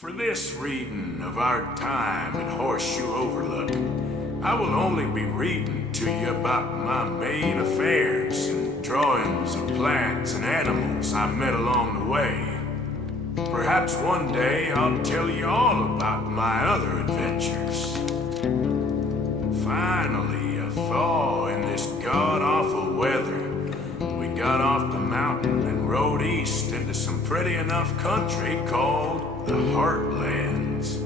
For this reading of our time at Horseshoe Overlook, I will only be reading to you about my main affairs and drawings of plants and animals I met along the way. Perhaps one day I'll tell you all about my other adventures. Finally, a thaw in this god-awful weather, we got off the mountain and rode east into some pretty enough country called the Heartlands.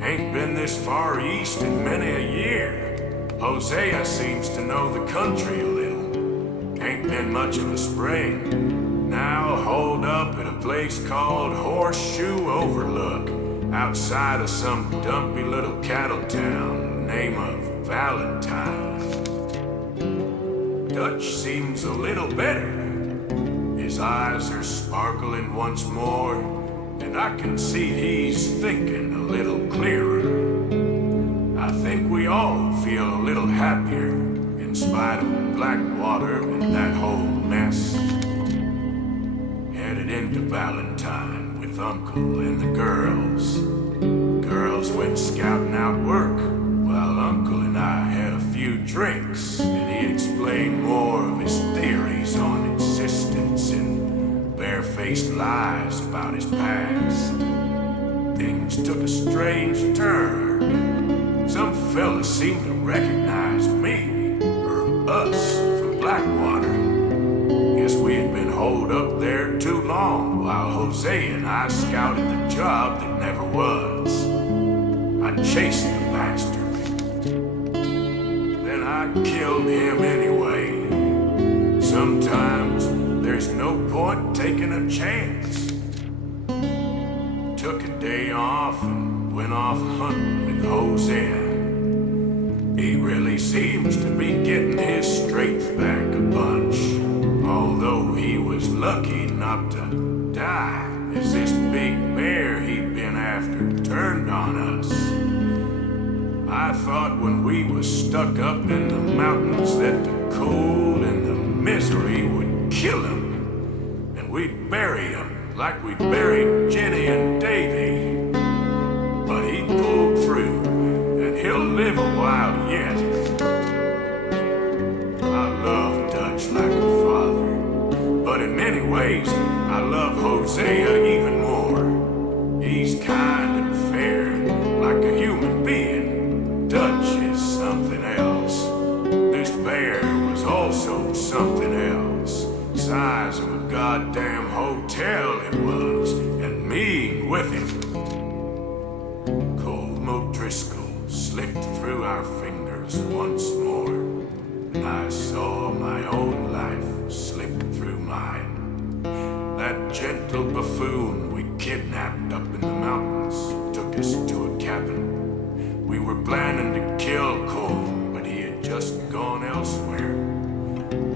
Ain't been this far east in many a year. Hosea seems to know the country a little. Ain't been much of a spring. Now holed up at a place called Horseshoe Overlook, outside of some dumpy little cattle town, name of Valentine. Dutch seems a little better. His eyes are sparkling once more, and I can see he's thinking a little clearer. I think we all feel a little happier, in spite of Blackwater and that whole mess. Headed into Valentine with Uncle and the girls. Girls went scouting out work, while Uncle and I had a few drinks, and he explained more of his theories on existence and barefaced lies about his past. Things took a strange turn. Some fella seemed to recognize me, or us, from Blackwater. Guess we had been holed up there too long while Hosea and I scouted the job that never was. I chased the bastard. Then I killed him anyway. Sometimes there's no point taking a chance. Took a day off and went off hunting with Hosea. He really seems to be getting his strength back a bunch, although he was lucky not to die as this big bear he'd been after turned on us. I thought when we was stuck up in the mountains that the cold and the misery would kill him, and we'd bury him like we buried Jenny and Davy. But he pulled through, and he'll live a while yet. I love Dutch like a father, but in many ways, I love Hosea even more. He's kind and fair, like a human being. Dutch is something else. This bear was also something else. Size of a goddamn hotel it was, and me with him. Cold O'Driscoll slipped through our fingers once more, and I saw my own life slip through mine. That gentle buffoon we kidnapped up in the mountains took us to a cabin. We were planning to kill Cole, but he had just gone elsewhere.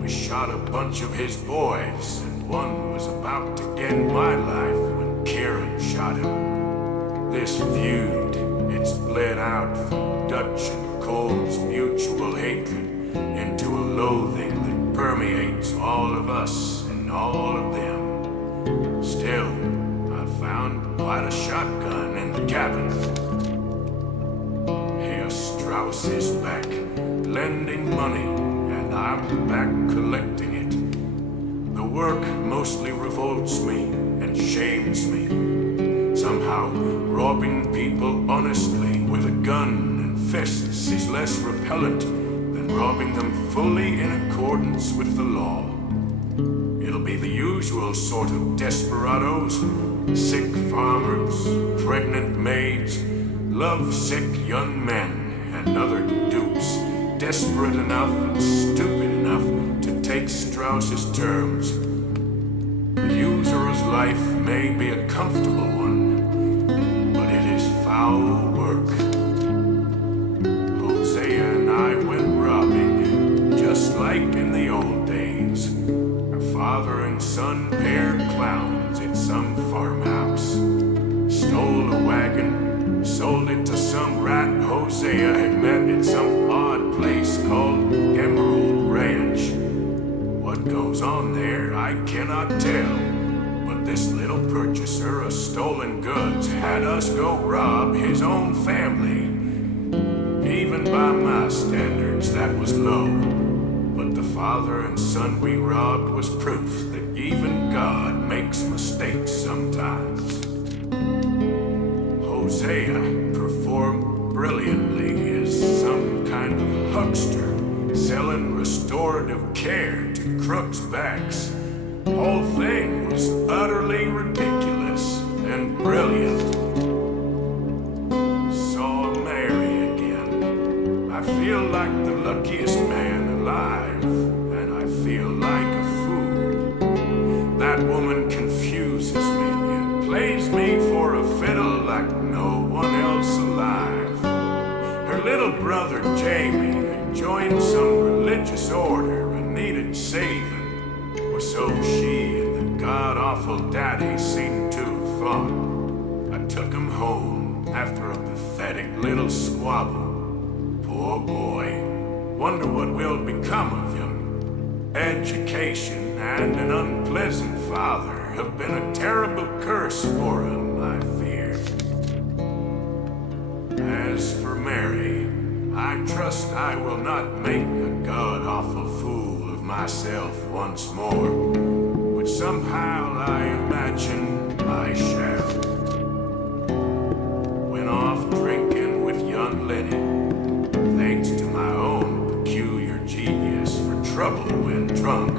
We shot a bunch of his boys, and one was about to end my life when Kieran shot him. This feud, it's bled out from Dutch and Cole's mutual hatred into a loathing that permeates all of us and all of them. Still, I found quite a shotgun in the cabin. Herr Strauss is back, lending money, and I'm back collecting it. The work mostly revolts me and shames me. Somehow, robbing people honestly with a gun and fists is less repellent than robbing them fully in accordance with the law. It'll be the usual sort of desperados, sick farmers, pregnant maids, love-sick young men, and other dupes, desperate enough and stupid enough to take Strauss's terms. The usurer's life may be a comfortable one, but it is foul work. Hosea and I went robbing, just like in the old days. A father and son pair clowns at some farmhouse. Stole a wagon, sold it to some rat Hosea had met at some odd place called Emerald Ranch. What goes on there, I cannot tell, but this little purchaser of stolen goods had us go rob his own family. Even by my standards, that was low. But the father and son we robbed was proof that even God makes mistakes sometimes. Hosea performed brilliantly as some kind of huckster, selling restorative care to crooks' backs. Whole thing was utterly ridiculous and brilliant. Saw Mary again. I feel like the luckiest man alive, and I feel like a fool. That woman confuses me and plays me for a fiddle like no one else alive. Her little brother Jamie had joined some religious order and needed saving. Or so she and the god-awful daddy seemed to have thought. I took him home after a pathetic little squabble. Poor boy. Wonder what will become of him. Education and an unpleasant father have been a terrible curse for him, I fear. As for Mary, I trust I will not make a god-awful fool myself once more, but somehow I imagine I shall. Went off drinking with young Lenny, thanks to my own peculiar genius for trouble when drunk.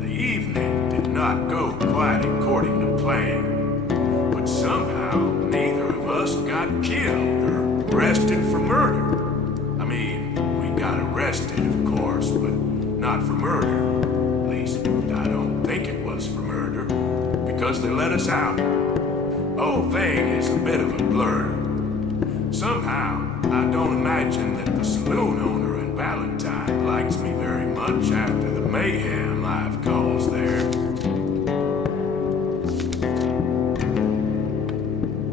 The evening did not go quite according to plan, but somehow neither of us got killed or arrested for murder. I mean, we got arrested, of course, but not for murder. At least, I don't think it was for murder, because they let us out. Whole thing is a bit of a blur. Somehow, I don't imagine that the saloon owner in Valentine likes me very much after the mayhem I've caused there.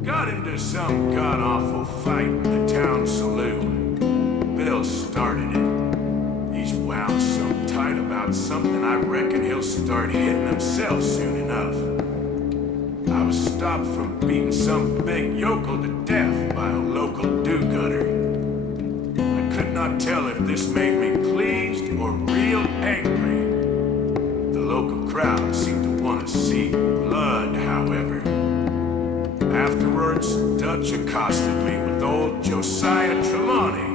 Got into some god-awful fight in the town saloon. Bill started it. He's wound so tight about something, I reckon he'll start hitting himself soon enough. I was stopped from beating some big yokel to death by a local do-gooder. I could not tell if this made me pleased or real angry. The local crowd seemed to want to see blood, however. Afterwards, Dutch accosted me with old Josiah Trelawney,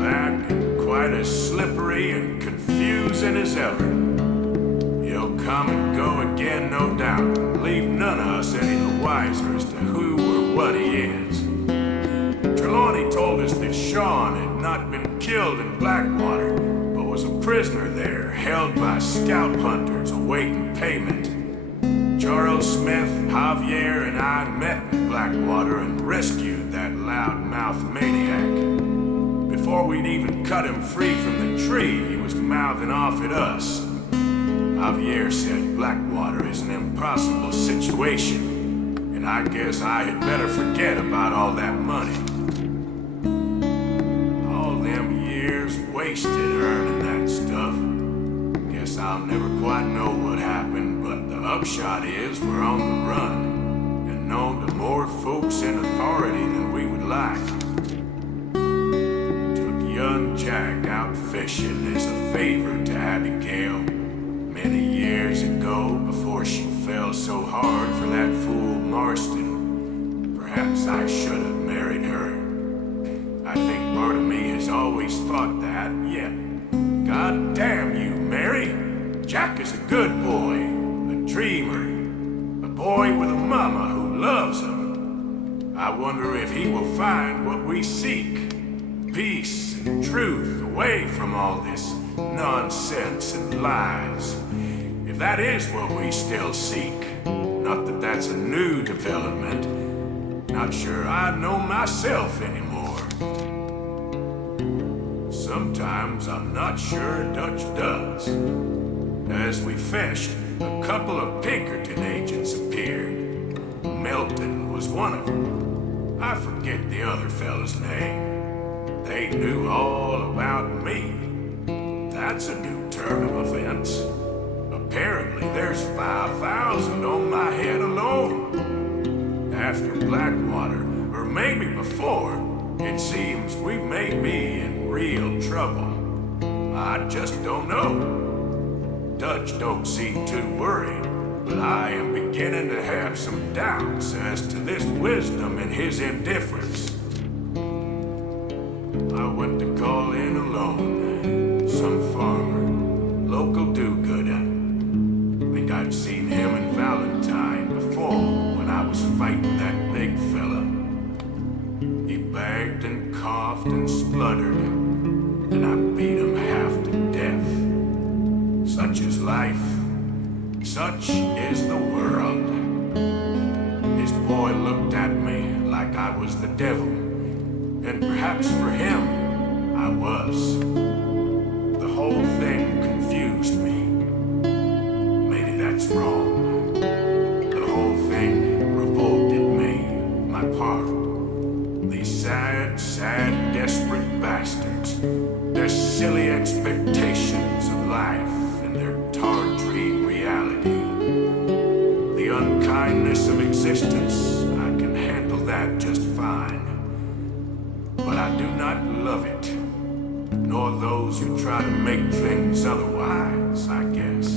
back and quite as slippery and confusing as ever. He'll come and go again, no doubt, and leave none of us any the wiser as to who or what he is. Trelawney told us that Sean had not been killed in Blackwater, but was a prisoner there, held by scalp hunters awaiting payment. Charles Smith, Javier, and I met in Blackwater and rescued that loud-mouthed maniac. Before we'd even cut him free from the tree, he was mouthing off at us. Javier said Blackwater is an impossible situation, and I guess I had better forget about all that money. All them years wasted earning that stuff. Guess I'll never quite know what happened, but the upshot is we're on the run, and known to more folks in authority than we would like. Took young Jack out fishing as a favor to Abigail many years ago, before she fell so hard for that fool Marston. Perhaps I should have married her. I think part of me has always thought that, yet. God damn you, Mary. Jack is a good boy, a dreamer, a boy with a mama who loves him. I wonder if he will find what we seek, peace and truth away from all this nonsense and lies. If that is what we still seek, not that that's a new development, not sure I know myself anymore. Sometimes I'm not sure Dutch does. As we fished, a couple of Pinkerton agents appeared. Melton was one of them. I forget the other fella's name. They knew all about me. That's a new turn of events. A Apparently there's 5,000 on my head alone. After Blackwater, or maybe before, it seems we may be in real trouble. I just don't know. Dutch don't seem too worried, but I am beginning to have some doubts as to this wisdom and his indifference. I went to call in alone. Some farmer, local do-gooder. Think I'd seen him and Valentine before when I was fighting that big fella. He begged and coughed and spluttered, and I beat him half to death. Such is life. Such is the world. His boy looked at me like I was the devil, and perhaps for him, I was. The whole thing confused me. Maybe that's wrong. The whole thing revolted me, my part. These sad, sad, desperate bastards, their silly expectations of life and their tawdry reality. The unkindness of existence, I can handle that just fine. But I do not love it, nor those who try to make things otherwise, I guess.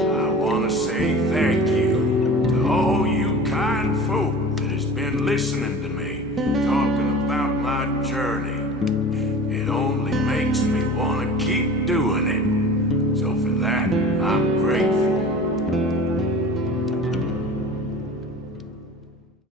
I want to say thank you to all you kind folk that has been listening to me, talking about my journey. It only makes me want to